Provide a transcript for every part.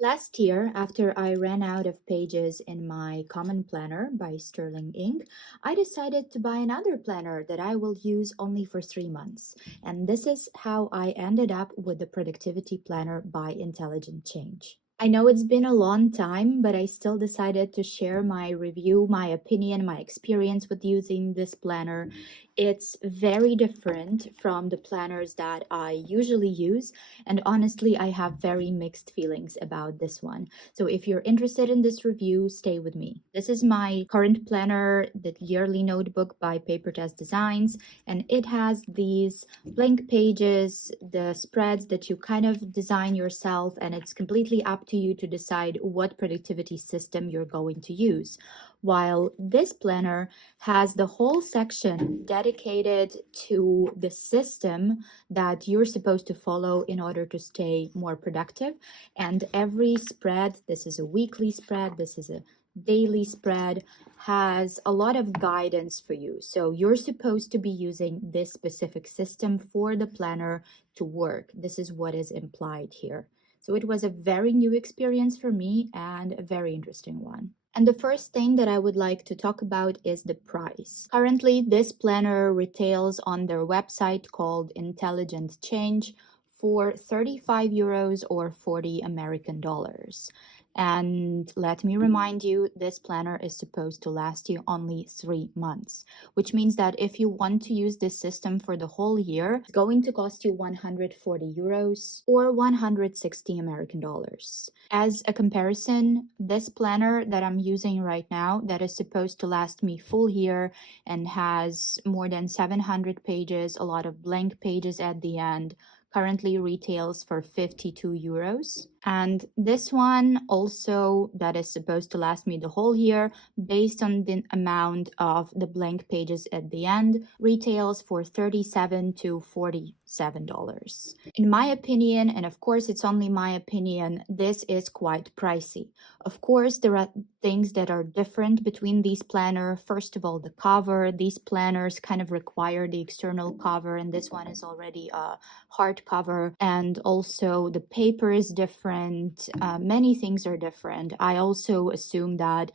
Last year, after I ran out of pages in my Common Planner by Sterling Ink, I decided to buy another planner that I will use only for 3 months. And this is how I ended up with the Productivity Planner by Intelligent Change. I know it's been a long time, but I still decided to share my review, my opinion, my experience with using this planner. It's very different from the planners that I usually use, and honestly, I have very mixed feelings about this one. So if you're interested in this review, stay with me. This is my current planner, the yearly notebook by Papertess Designs, and it has these blank pages, the spreads that you kind of design yourself, and it's completely up to you to decide what productivity system you're going to use. While this planner has the whole section dedicated to the system that you're supposed to follow in order to stay more productive. And every spread, this is a weekly spread, this is a daily spread, has a lot of guidance for you. So you're supposed to be using this specific system for the planner to work. This is what is implied here. So it was a very new experience for me and a very interesting one. And the first thing that I would like to talk about is the price. Currently, this planner retails on their website called Intelligent Change for 35 euros or 40 American dollars. And let me remind you, this planner is supposed to last you only 3 months, which means that if you want to use this system for the whole year, it's going to cost you 140 euros or 160 American dollars. As a comparison, this planner that I'm using right now, that is supposed to last me full year and has more than 700 pages, a lot of blank pages at the end, currently retails for 52 euros. And this one also, that is supposed to last me the whole year, based on the amount of the blank pages at the end, retails for $37 to $47. In my opinion, and of course it's only my opinion, this is quite pricey. Of course, there are things that are different between these planners. First of all, the cover. These planners kind of require the external cover, and this one is already a hardcover. And also the paper is different. Many things are different. I also assume that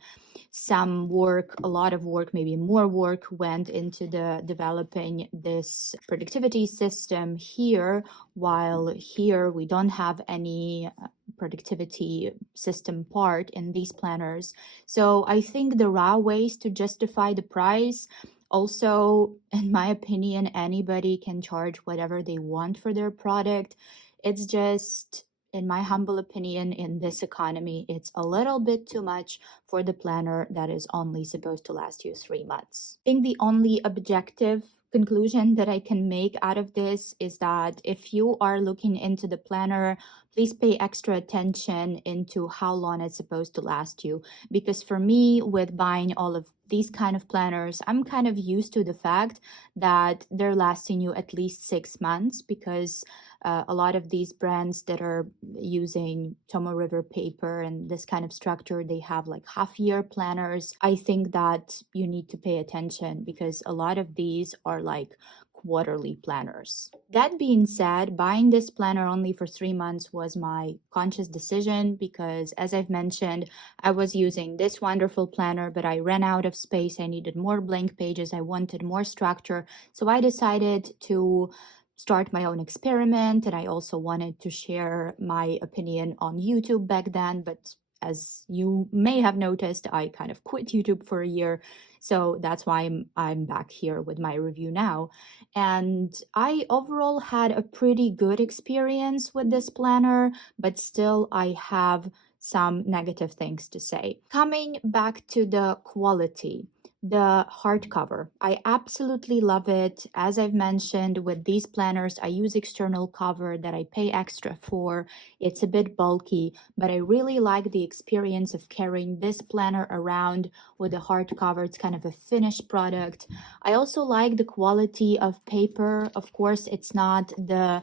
some work, a lot of work, maybe more work went into the developing this productivity system here, while here we don't have any productivity system part in these planners. So I think there are ways to justify the price. Also, in my opinion, anybody can charge whatever they want for their product. It's just, in my humble opinion, in this economy, it's a little bit too much for the planner that is only supposed to last you 3 months. I think the only objective conclusion that I can make out of this is that if you are looking into the planner, please pay extra attention into how long it's supposed to last you. Because for me, with buying all of these kind of planners, I'm kind of used to the fact that they're lasting you at least 6 months, because a lot of these brands that are using Tomo River paper and this kind of structure, they have like half-year planners. I think that you need to pay attention because a lot of these are like quarterly planners. That being said, buying this planner only for 3 months was my conscious decision because, as I've mentioned, I was using this wonderful planner, but I ran out of space. I needed more blank pages. I wanted more structure. So I decided to start my own experiment, and I also wanted to share my opinion on YouTube back then, but as you may have noticed, I kind of quit YouTube for a year, so that's why I'm back here with my review now. And I overall had a pretty good experience with this planner, but still I have some negative things to say. Coming back to the quality, the hardcover, I absolutely love it. As I've mentioned, with these planners, I use external cover that I pay extra for. It's a bit bulky, but I really like the experience of carrying this planner around with a hardcover. It's kind of a finished product. I also like the quality of paper. Of course, it's not the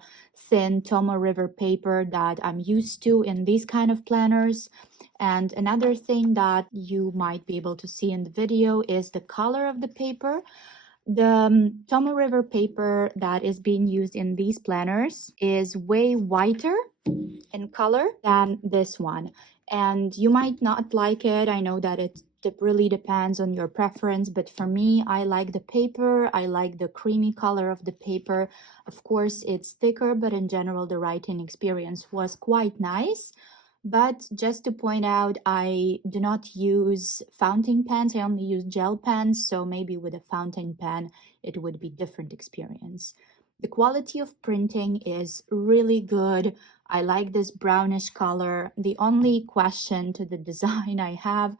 thin Tomo River paper that I'm used to in these kind of planners. And another thing that you might be able to see in the video is the color of the paper. The Tomo River paper that is being used in these planners is way whiter in color than this one. And you might not like it. I know that it really depends on your preference, but for me, I like the paper. I like the creamy color of the paper. Of course, it's thicker, but in general, the writing experience was quite nice. But just to point out, I do not use fountain pens. I only use gel pens. So maybe with a fountain pen, it would be different experience. The quality of printing is really good. I like this brownish color. The only question to the design I have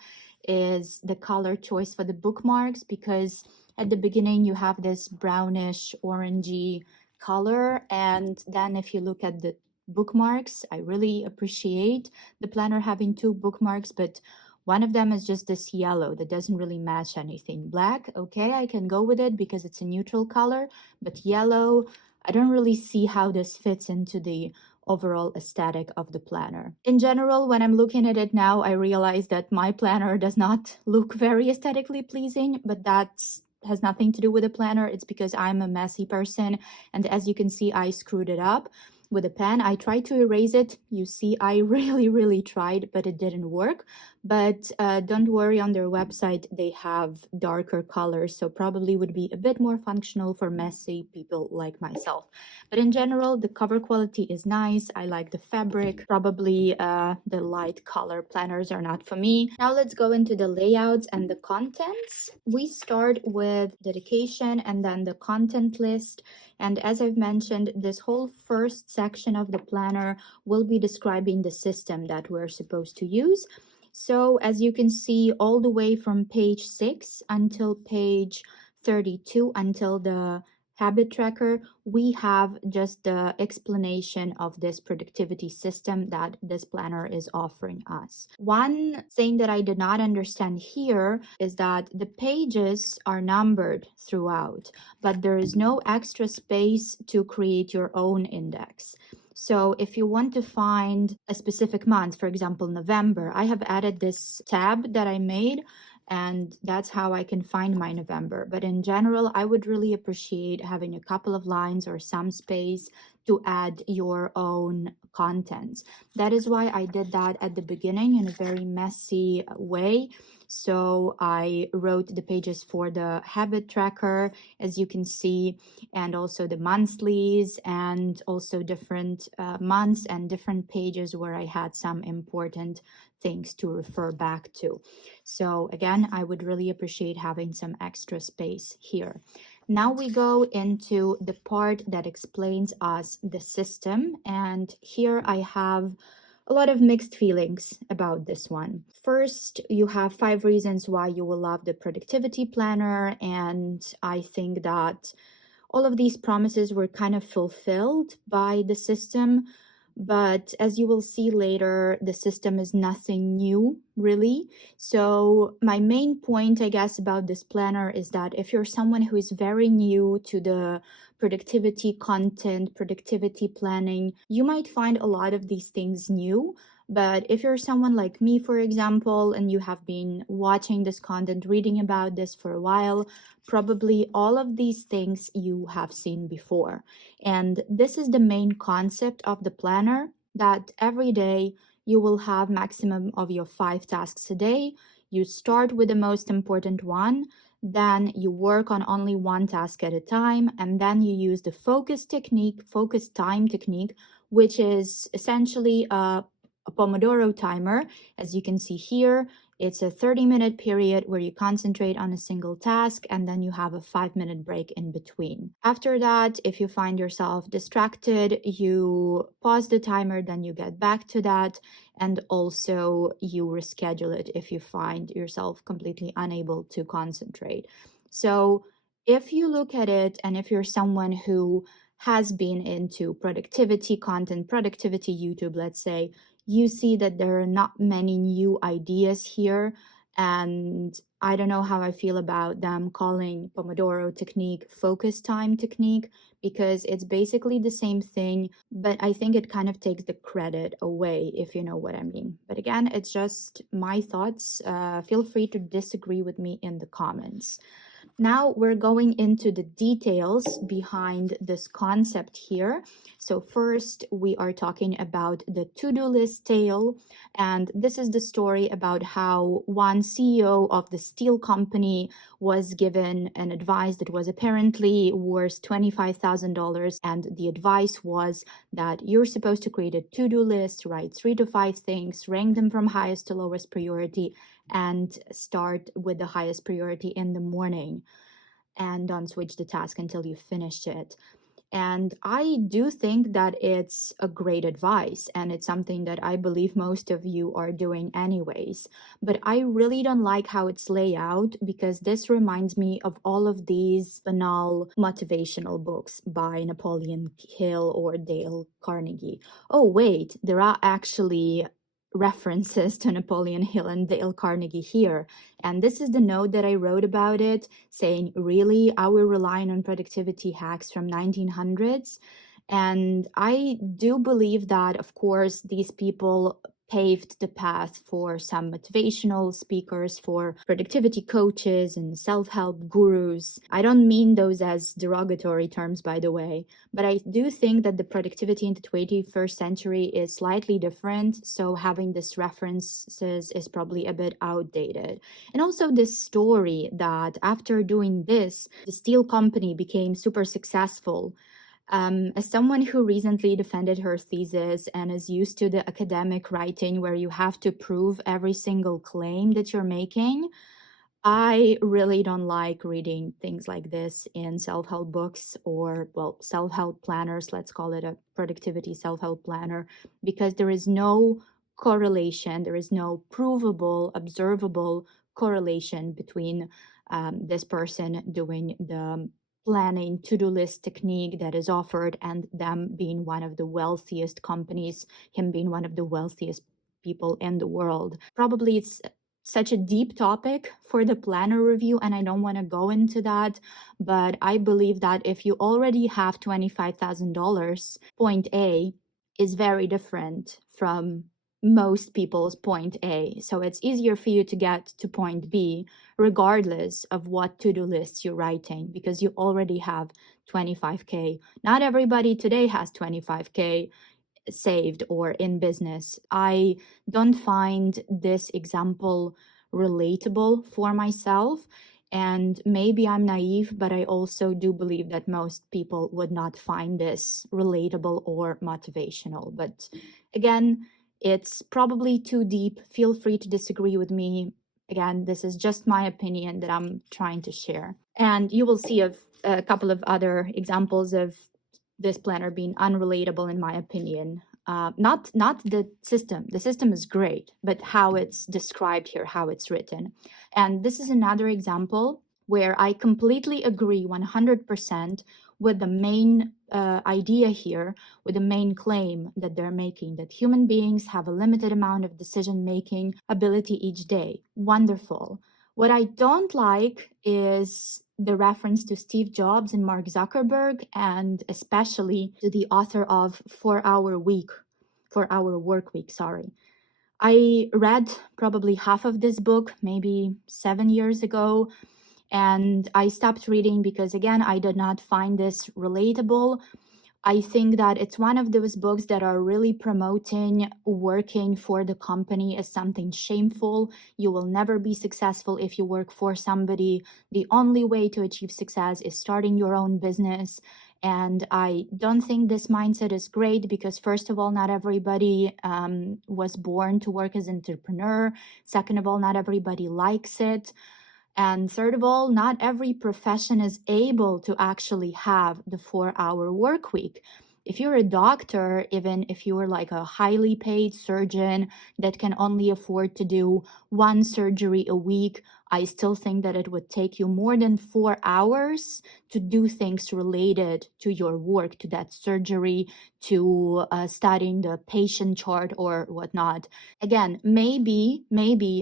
is the color choice for the bookmarks, because at the beginning you have this brownish orangey color, and then if you look at the bookmarks, I really appreciate the planner having two bookmarks, but one of them is just this yellow that doesn't really match anything. Black, okay, I can go with it because it's a neutral color, but yellow, I don't really see how this fits into the overall aesthetic of the planner. In general, when I'm looking at it now, I realize that my planner does not look very aesthetically pleasing, but that's has nothing to do with the planner. It's because I'm a messy person, and as you can see, I screwed it up with a pen. I tried to erase it. You see, I really tried, but it didn't work. But don't worry, on their website, they have darker colors, so probably would be a bit more functional for messy people like myself. But in general, the cover quality is nice. I like the fabric. Probably the light color planners are not for me. Now let's go into the layouts and the contents. We start with dedication and then the content list. And as I've mentioned, this whole first section of the planner will be describing the system that we're supposed to use. So as you can see, all the way from page 6 until page 32, until the habit tracker, we have just the explanation of this productivity system that this planner is offering us. One thing that I did not understand here is that the pages are numbered throughout, but there is no extra space to create your own index. So if you want to find a specific month, for example, November, I have added this tab that I made, and that's how I can find my November. But in general, I would really appreciate having a couple of lines or some space to add your own contents. That is why I did that at the beginning in a very messy way. So I wrote the pages for the habit tracker, as you can see, and also the monthlies, and also different months and different pages where I had some important things to refer back to. So again, I would really appreciate having some extra space here. Now we go into the part that explains us the system, and here I have a lot of mixed feelings about this one. First, you have 5 reasons why you will love the productivity planner, and I think that all of these promises were kind of fulfilled by the system. But as you will see later, the system is nothing new, really. So my main point, I guess, about this planner is that if you're someone who is very new to the productivity content, productivity planning, you might find a lot of these things new. But if you're someone like me, for example, and you have been watching this content, reading about this for a while, probably all of these things you have seen before. And this is the main concept of the planner, that every day you will have maximum of your 5 tasks a day. You start with the most important one, then you work on only one task at a time, and then you use the focus technique, focus time technique, which is essentially a Pomodoro timer. As you can see here, it's a 30-minute period where you concentrate on a single task, and then you have a 5-minute break in between. After that, if you find yourself distracted, you pause the timer, then you get back to that, and also you reschedule it if you find yourself completely unable to concentrate. So if you look at it, and if you're someone who has been into productivity content, productivity YouTube, let's say, you see that there are not many new ideas here. And I don't know how I feel about them calling Pomodoro technique focus time technique, because it's basically the same thing, but I think it kind of takes the credit away, if you know what I mean. But again, it's just my thoughts. Feel free to disagree with me in the comments. Now we're going into the details behind this concept here. So first we are talking about the to-do list tale, and this is the story about how one CEO of the steel company was given an advice that was apparently worth $25,000, and the advice was that you're supposed to create a to-do list, write 3 to 5 things, rank them from highest to lowest priority, and start with the highest priority in the morning, and don't switch the task until you finish it. And I do think that it's a great advice, and it's something that I believe most of you are doing anyways. But I really don't like how it's laid out, because this reminds me of all of these banal motivational books by Napoleon Hill or Dale Carnegie. Oh, wait, there are actually references to Napoleon Hill and Dale Carnegie here. And this is the note that I wrote about it, saying, really, are we relying on productivity hacks from 1900s? And I do believe that, of course, these people paved the path for some motivational speakers, for productivity coaches and self-help gurus. I don't mean those as derogatory terms, by the way, but I do think that the productivity in the 21st century is slightly different, so having these references is probably a bit outdated. And also this story that after doing this, the steel company became super successful. As someone who recently defended her thesis and is used to the academic writing where you have to prove every single claim that you're making, I really don't like reading things like this in self-help books, or, well, self-help planners. Let's call it a productivity self-help planner, because there is no correlation, there is no provable, observable correlation between this person doing the planning to-do list technique that is offered and them being one of the wealthiest companies, him being one of the wealthiest people in the world. Probably it's such a deep topic for the planner review, and I don't want to go into that, but I believe that if you already have $25,000, point A is very different from most people's point A. So it's easier for you to get to point B regardless of what to-do lists you're writing, because you already have 25K. Not everybody today has 25K saved or in business. I don't find this example relatable for myself. And maybe I'm naive, but I also do believe that most people would not find this relatable or motivational. But again, it's probably too deep. Feel free to disagree with me. Again, this is just my opinion that I'm trying to share. And you will see a couple of other examples of this planner being unrelatable, in my opinion. Not the system. The system is great, but how it's described here, how it's written. And this is another example where I completely agree 100% with the main idea here, with the main claim that they're making, that human beings have a limited amount of decision-making ability each day. Wonderful. What I don't like is the reference to Steve Jobs and Mark Zuckerberg, and especially to the author of 4-Hour Work Week, sorry. I read probably half of this book, maybe 7 years ago, and I stopped reading because, again, I did not find this relatable. I think that it's one of those books that are really promoting working for the company as something shameful. You will never be successful if you work for somebody. The only way to achieve success is starting your own business. And I don't think this mindset is great because, first of all, not everybody was born to work as an entrepreneur. Second of all, not everybody likes it. And third of all, not every profession is able to actually have the 4-hour work week. If you're a doctor, even if you're like a highly paid surgeon that can only afford to do one surgery a week, I still think that it would take you more than 4 hours to do things related to your work, to that surgery, to studying the patient chart or whatnot. Again, maybe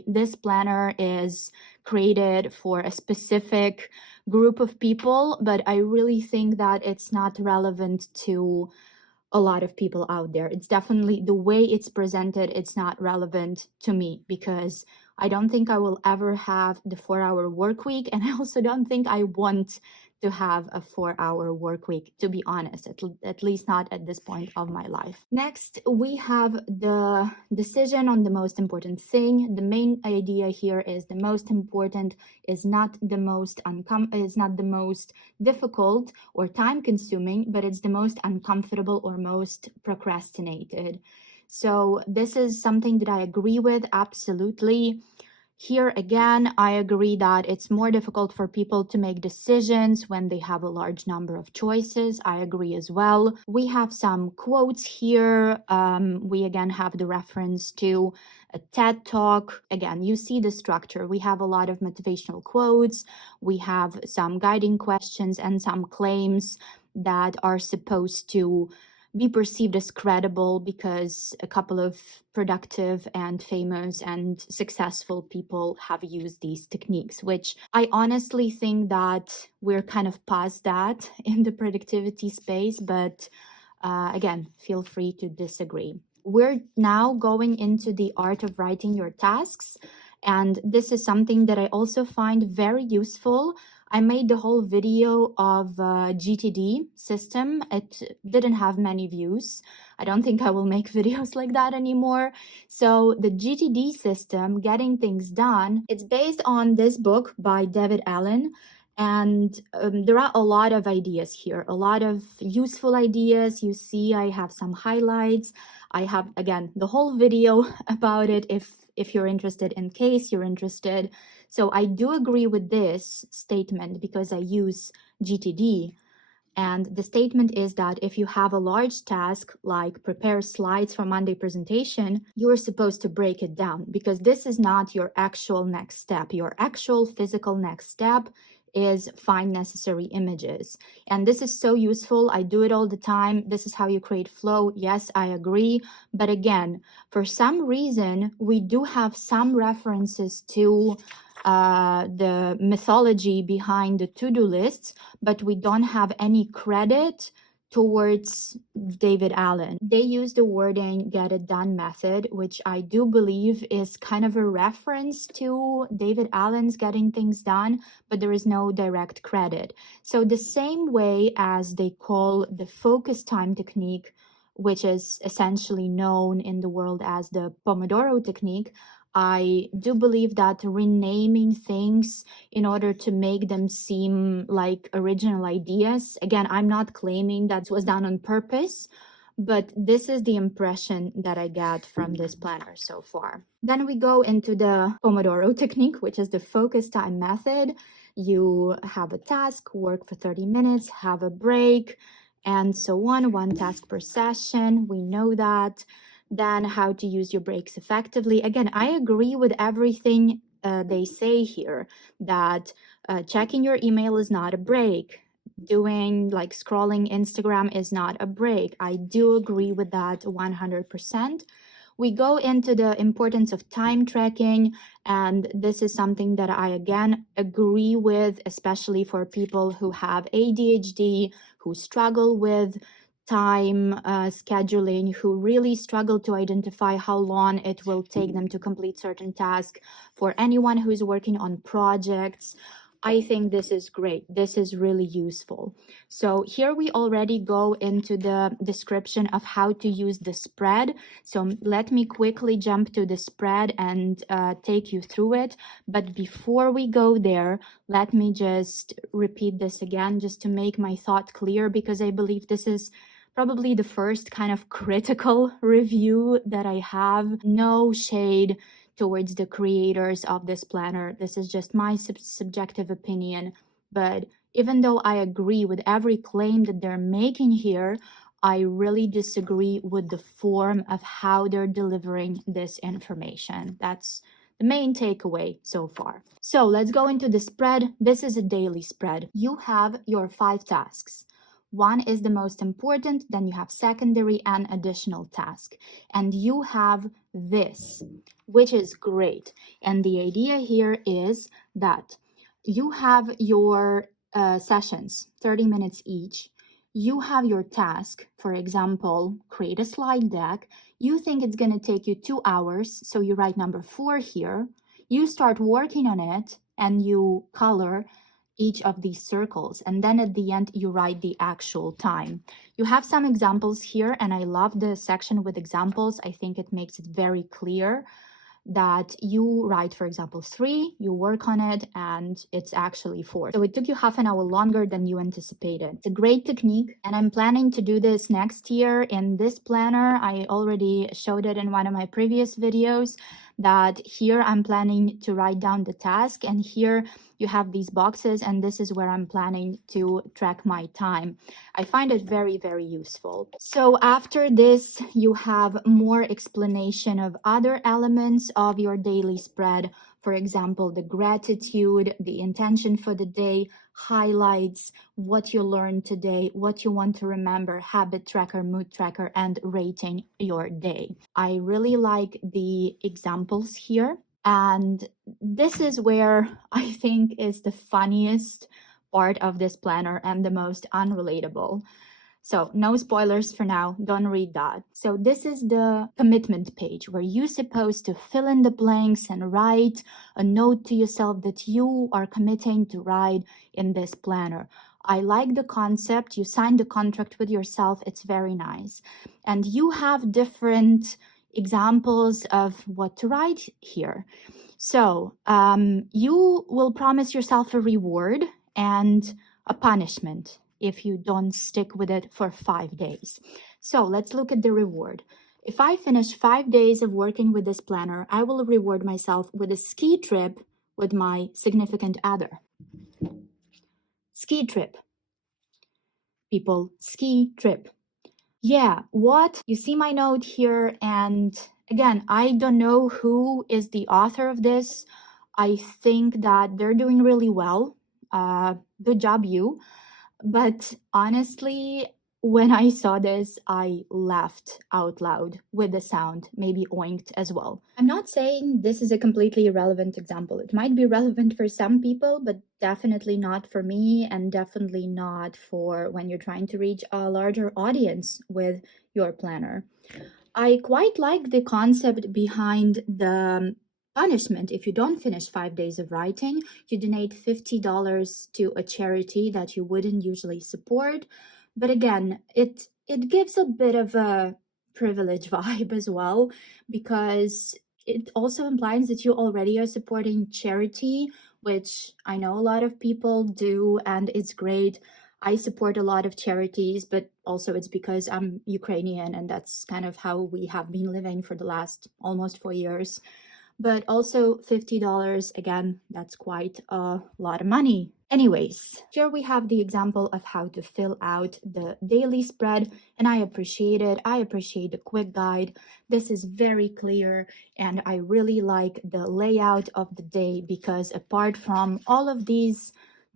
this planner is created for a specific group of people, but I really think that it's not relevant to a lot of people out there. It's definitely the way it's presented, it's not relevant to me because I don't think I will ever have the 4-hour work week, and I also don't think I want to have a 4-hour work week, to be honest, at least not at this point of my life. Next, we have the decision on the most important thing. The main idea here is the most important is not the most difficult or time consuming, but it's the most uncomfortable or most procrastinated. So this is something that I agree with absolutely. Here again, I agree that it's more difficult for people to make decisions when they have a large number of choices. I agree as well. We have some quotes here. We again have the reference to a TED Talk. Again, you see the structure. We have a lot of motivational quotes. We have some guiding questions and some claims that are supposed to be perceived as credible because a couple of productive and famous and successful people have used these techniques, which I honestly think that we're kind of past that in the productivity space, but again, feel free to disagree. We're now going into the art of writing your tasks, and this is something that I also find very useful. I made the whole video of GTD system. It didn't have many views. I don't think I will make videos like that anymore. So the GTD system, Getting Things Done, it's based on this book by David Allen. And there are a lot of ideas here, a lot of useful ideas. You see, I have some highlights. I have, again, the whole video about it if you're interested, in case you're interested. So I do agree with this statement because I use GTD. And the statement is that if you have a large task like prepare slides for Monday presentation, you're supposed to break it down because this is not your actual next step. Your actual physical next step is find necessary images. And this is so useful. I do it all the time. This is how you create flow. Yes, I agree. But again, for some reason, we do have some references to the mythology behind the to-do lists, but we don't have any credit towards David Allen. They use the wording get it done method, which I do believe is kind of a reference to David Allen's getting things done, but there is no direct credit. So the same way as they call the focus time technique, which is essentially known in the world as the Pomodoro technique, I do believe that renaming things in order to make them seem like original ideas. Again, I'm not claiming that was done on purpose, but this is the impression that I get from this planner so far. Then we go into the Pomodoro technique, which is the focus time method. You have a task, work for 30 minutes, have a break, and so on, one task per session. We know that. Then how to use your breaks effectively. Again, I agree with everything they say here, that checking your email is not a break. Doing like scrolling Instagram is not a break. I do agree with that 100%. We go into the importance of time tracking, and this is something that I again agree with, especially for people who have ADHD, who struggle with time scheduling, who really struggle to identify how long it will take them to complete certain tasks. For anyone who's working on projects, I think this is great. This is really useful. So here we already go into the description of how to use the spread. So let me quickly jump to the spread and take you through it. But before we go there, let me just repeat this again, just to make my thought clear, because I believe this is probably the first kind of critical review that I have. No shade towards the creators of this planner. This is just my subjective opinion. But even though I agree with every claim that they're making here, I really disagree with the form of how they're delivering this information. That's the main takeaway so far. So let's go into the spread. This is a daily spread. You have your 5 tasks. One is the most important, then you have secondary and additional task. And you have this, which is great. And the idea here is that you have your sessions, 30 minutes each. You have your task, for example, create a slide deck. You think it's going to take you 2 hours, so you write number 4 here. You start working on it and you color each of these circles, and then at the end you write the actual time. You have some examples here, and I love the section with examples. I think it makes it very clear that you write, for example, 3, you work on it, and it's actually 4. So it took you half an hour longer than you anticipated. It's a great technique, and I'm planning to do this next year in this planner. I already showed it in one of my previous videos, that here I'm planning to write down the task, and here you have these boxes, and this is where I'm planning to track my time. I find it very, very useful. So after this, you have more explanation of other elements of your daily spread. For example, the gratitude, the intention for the day, highlights, what you learned today, what you want to remember, habit tracker, mood tracker, and rating your day. I really like the examples here. And this is where I think is the funniest part of this planner and the most unrelatable. So no spoilers for now, don't read that. So this is the commitment page where you're supposed to fill in the blanks and write a note to yourself that you are committing to write in this planner. I like the concept. You sign the contract with yourself. It's very nice. And you have different examples of what to write here. So you will promise yourself a reward and a punishment if you don't stick with it for 5 days. So let's look at the reward. If I finish 5 days of working with this planner, I will reward myself with a ski trip with my significant other. Ski trip. People, ski trip. Yeah, what? You see my note here, and again, I don't know who is the author of this. I think that they're doing really well. Good job, you. But honestly, when I saw this, I laughed out loud with the sound, maybe oinked as well. I'm not saying this is a completely irrelevant example. It might be relevant for some people, but definitely not for me, and definitely not for when you're trying to reach a larger audience with your planner. I quite like the concept behind the punishment. If you don't finish 5 days of writing, you donate $50 to a charity that you wouldn't usually support. But again, it gives a bit of a privilege vibe as well, because it also implies that you already are supporting charity, which I know a lot of people do, and it's great. I support a lot of charities, but also it's because I'm Ukrainian, and that's kind of how we have been living for the last almost 4 years. But also $50, again, that's quite a lot of money. Anyways, here we have the example of how to fill out the daily spread, and I appreciate it. I appreciate the quick guide. This is very clear, and I really like the layout of the day, because apart from all of these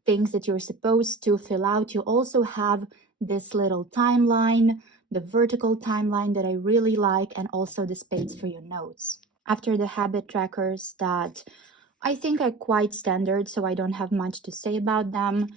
things that you're supposed to fill out, you also have this little timeline, the vertical timeline that I really like, and also the space for your notes. After the habit trackers that I think are quite standard, so I don't have much to say about them,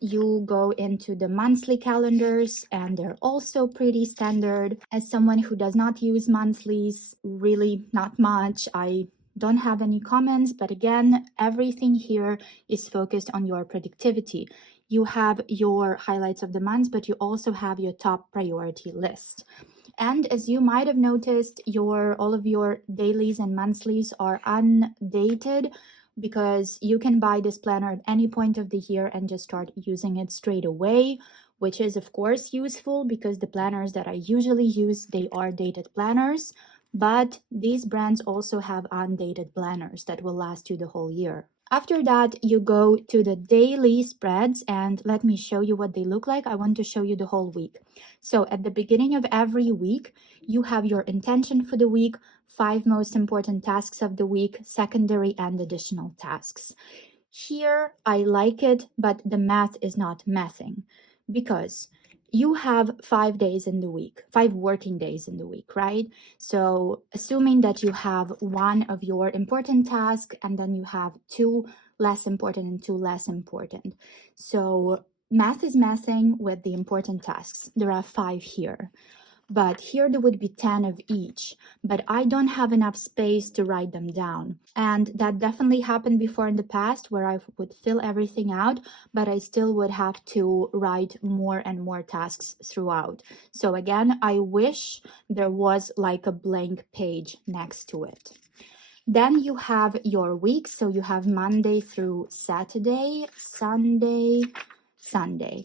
you go into the monthly calendars, and they're also pretty standard. As someone who does not use monthlies, really not much, I don't have any comments, but again, everything here is focused on your productivity. You have your highlights of the months, but you also have your top priority list. And as you might have noticed, all of your dailies and monthlies are undated, because you can buy this planner at any point of the year and just start using it straight away, which is of course useful, because the planners that I usually use, they are dated planners, but these brands also have undated planners that will last you the whole year. After that, you go to the daily spreads, and let me show you what they look like. I want to show you the whole week. So at the beginning of every week, you have your intention for the week, 5 most important tasks of the week, secondary and additional tasks. Here, I like it, but the math is not mathing, because you have 5 days in the week, 5 working days in the week, right? So assuming that you have one of your important tasks, and then you have 2 less important and 2 less important. So math is mathing with the important tasks. There are 5 here. but here there would be 10 of each, but I don't have enough space to write them down. And that definitely happened before in the past where I would fill everything out, but I still would have to write more and more tasks throughout. So again, I wish there was like a blank page next to it. Then you have your weeks. So you have Monday through Saturday, Sunday, Sunday.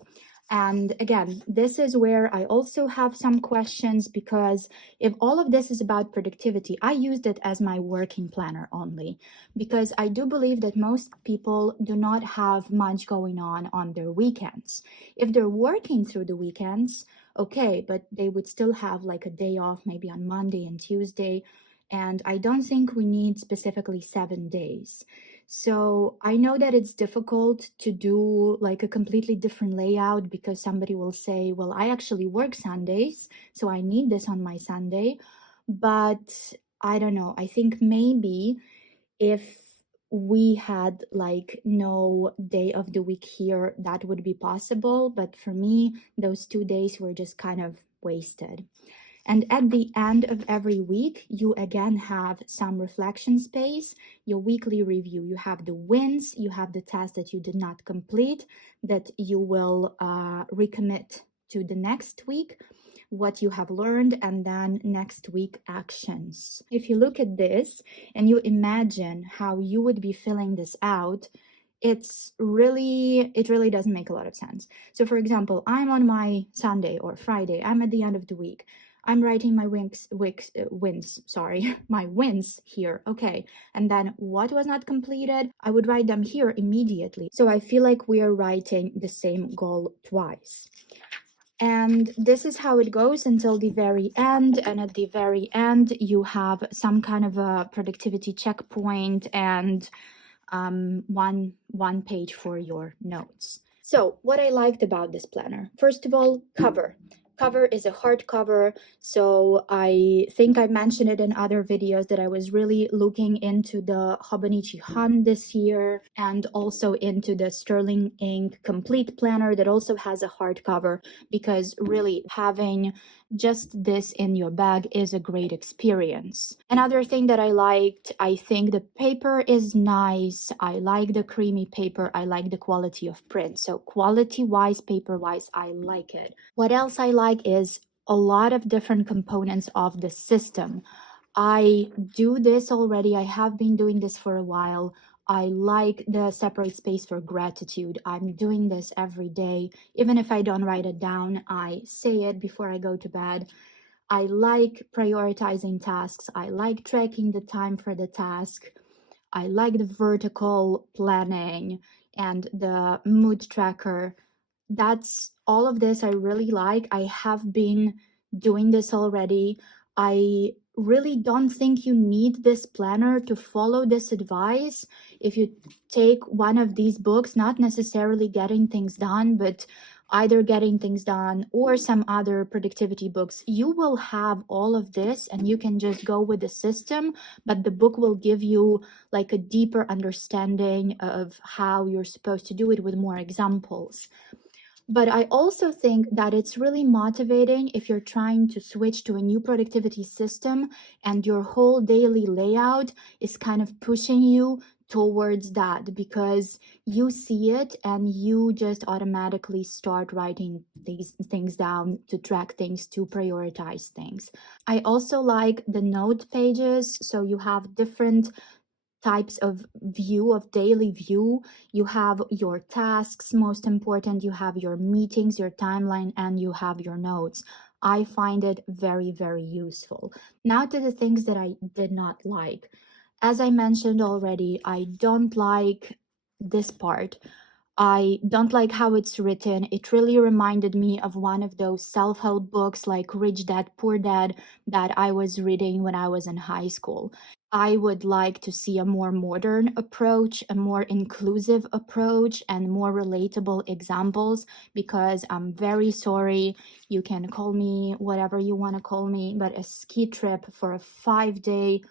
And again, this is where I also have some questions, because if all of this is about productivity, I used it as my working planner only, because I do believe that most people do not have much going on their weekends. If they're working through the weekends, okay, but they would still have like a day off maybe on Monday and Tuesday. And I don't think we need specifically 7 days. So I know that it's difficult to do like a completely different layout, because somebody will say, well, I actually work Sundays, so I need this on my Sunday. But I don't know. I think maybe if we had like no day of the week here, that would be possible. But for me, those 2 days were just kind of wasted. And at the end of every week, you again have some reflection space, your weekly review. You have the wins, you have the tasks that you did not complete, that you will recommit to the next week, what you have learned, and then next week actions. If you look at this and you imagine how you would be filling this out, it really doesn't make a lot of sense. So for example, I'm on my Sunday or Friday, I'm at the end of the week. I'm writing my my wins here. Okay. And then what was not completed, I would write them here immediately. So I feel like we are writing the same goal twice. And this is how it goes until the very end. And at the very end, you have some kind of a productivity checkpoint and one page for your notes. So what I liked about this planner, first of all, cover. Cover is a hardcover, so I think I mentioned it in other videos that I was really looking into the Hobonichi Han this year, and also into the Sterling Ink Complete Planner that also has a hardcover, because really having just this in your bag is a great experience. Another thing that I liked, I think the paper is nice. I like the creamy paper. I like the quality of print. So quality-wise, paper-wise, I like it. What else I like is a lot of different components of the system. I do this already. I have been doing this for a while. I like the separate space for gratitude. I'm doing this every day. Even if I don't write it down, I say it before I go to bed. I like prioritizing tasks. I like tracking the time for the task. I like the vertical planning and the mood tracker. That's all of this I really like. I have been doing this already. I really don't think you need this planner to follow this advice. If you take one of these books, not necessarily getting things done, but either getting things done or some other productivity books, you will have all of this and you can just go with the system, but the book will give you like a deeper understanding of how you're supposed to do it with more examples. But I also think that it's really motivating if you're trying to switch to a new productivity system and your whole daily layout is kind of pushing you towards that, because you see it and you just automatically start writing these things down to track things, to prioritize things. I also like the note pages. So you have different types of view, of daily view. You have your tasks, most important, you have your meetings, your timeline, and you have your notes. I find it very, very useful. Now to the things that I did not like. As I mentioned already, I don't like this part. I don't like how it's written. It really reminded me of one of those self-help books like Rich Dad, Poor Dad that I was reading when I was in high school. I would like to see a more modern approach, a more inclusive approach, and more relatable examples, because I'm very sorry. You can call me whatever you want to call me, but a ski trip for a 5 day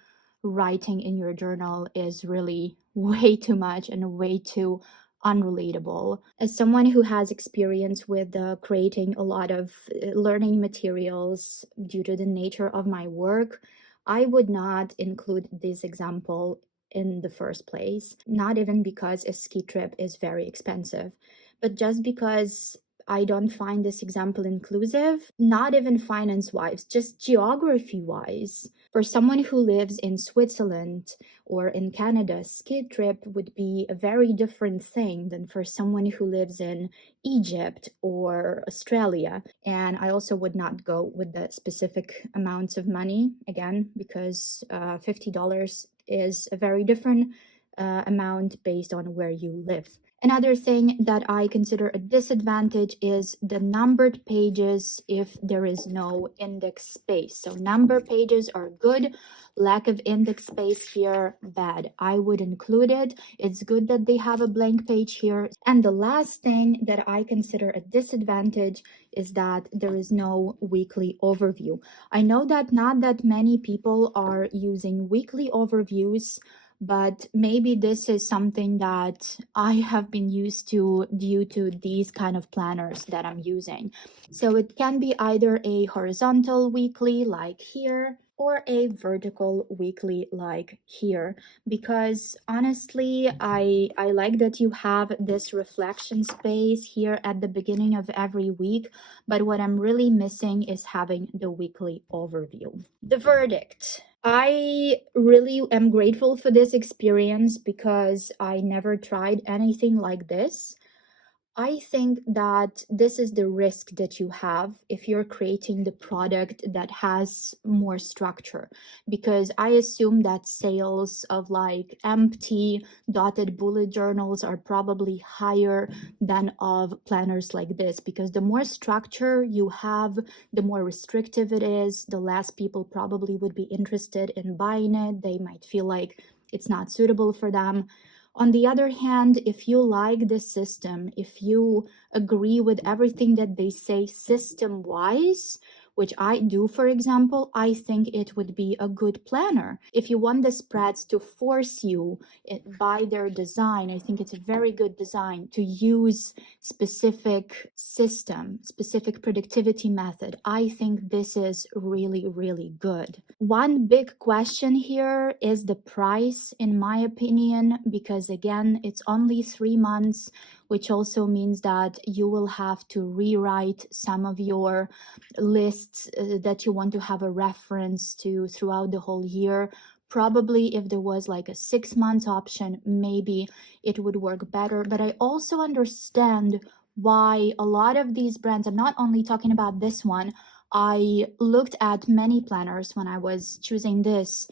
writing in your journal is really way too much and way too unrelatable. As someone who has experience with creating a lot of learning materials due to the nature of my work, I would not include this example in the first place, not even because a ski trip is very expensive, but just because I don't find this example inclusive, not even finance wise, just geography wise. For someone who lives in Switzerland or in Canada, ski trip would be a very different thing than for someone who lives in Egypt or Australia. And I also would not go with the specific amounts of money again, because $50 is a very different amount based on where you live. Another thing that I consider a disadvantage is the numbered pages if there is no index space. So number pages are good, lack of index space here, bad. I would include it. It's good that they have a blank page here. And the last thing that I consider a disadvantage is that there is no weekly overview. I know that not that many people are using weekly overviews, but maybe this is something that I have been used to due to these kind of planners that I'm using. So it can be either a horizontal weekly like here or a vertical weekly like here, because honestly I like that you have this reflection space here at the beginning of every week, but what I'm really missing is having the weekly overview. The verdict: I really am grateful for this experience because I never tried anything like this. I think that this is the risk that you have if you're creating the product that has more structure, because I assume that sales of like empty dotted bullet journals are probably higher than of planners like this, because the more structure you have, the more restrictive it is, the less people probably would be interested in buying it. They might feel like it's not suitable for them. On the other hand, if you like this system, if you agree with everything that they say system-wise, which I do, for example, I think it would be a good planner. If you want the spreads to force you by their design, I think it's a very good design to use specific system, specific productivity method. I think this is really, really good. One big question here is the price, in my opinion, because again, it's only 3 months, which also means that you will have to rewrite some of your lists that you want to have a reference to throughout the whole year. Probably if there was like a 6 month option, maybe it would work better. But I also understand why a lot of these brands, I'm not only talking about this one, I looked at many planners when I was choosing this.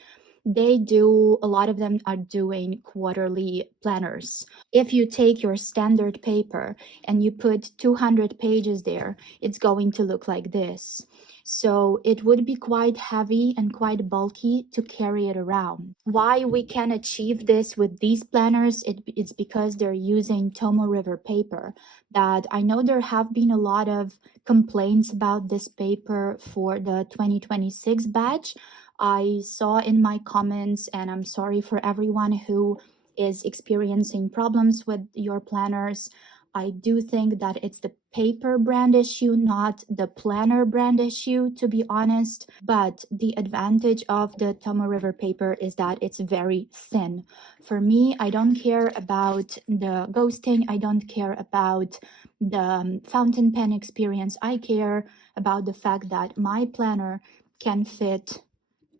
A lot of them are doing quarterly planners. If you take your standard paper and you put 200 pages there, it's going to look like this. So it would be quite heavy and quite bulky to carry it around. Why we can achieve this with these planners, it's because they're using Tomo River paper. That I know there have been a lot of complaints about this paper for the 2026 batch. I saw in my comments, and I'm sorry for everyone who is experiencing problems with your planners. I do think that it's the paper brand issue, not the planner brand issue, to be honest. But the advantage of the Tomo River paper is that it's very thin. For me, I don't care about the ghosting. I don't care about the fountain pen experience. I care about the fact that my planner can fit.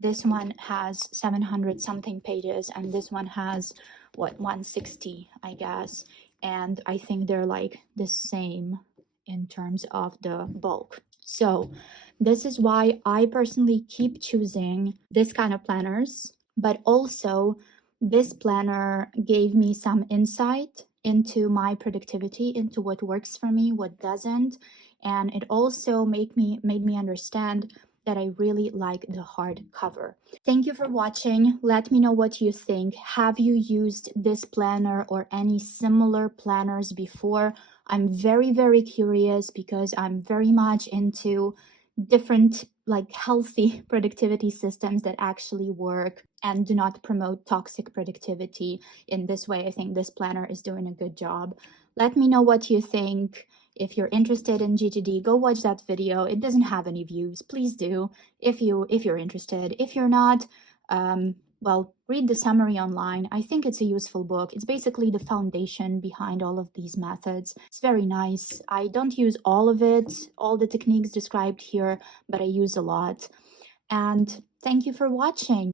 This one has 700 something pages, and this one has, what, 160, I guess. And I think they're like the same in terms of the bulk. So this is why I personally keep choosing this kind of planners, but also this planner gave me some insight into my productivity, into what works for me, what doesn't. And it also made me understand that I really like the hardcover. Thank you for watching. Let me know what you think. Have you used this planner or any similar planners before? I'm very, very curious because I'm very much into different like healthy productivity systems that actually work and do not promote toxic productivity in this way. I think this planner is doing a good job. Let me know what you think. If you're interested in GTD, go watch that video. It doesn't have any views. Please do if you're interested. If you're not, well, read the summary online. I think it's a useful book. It's basically the foundation behind all of these methods. It's very nice. I don't use all of it, all the techniques described here, but I use a lot. And thank you for watching.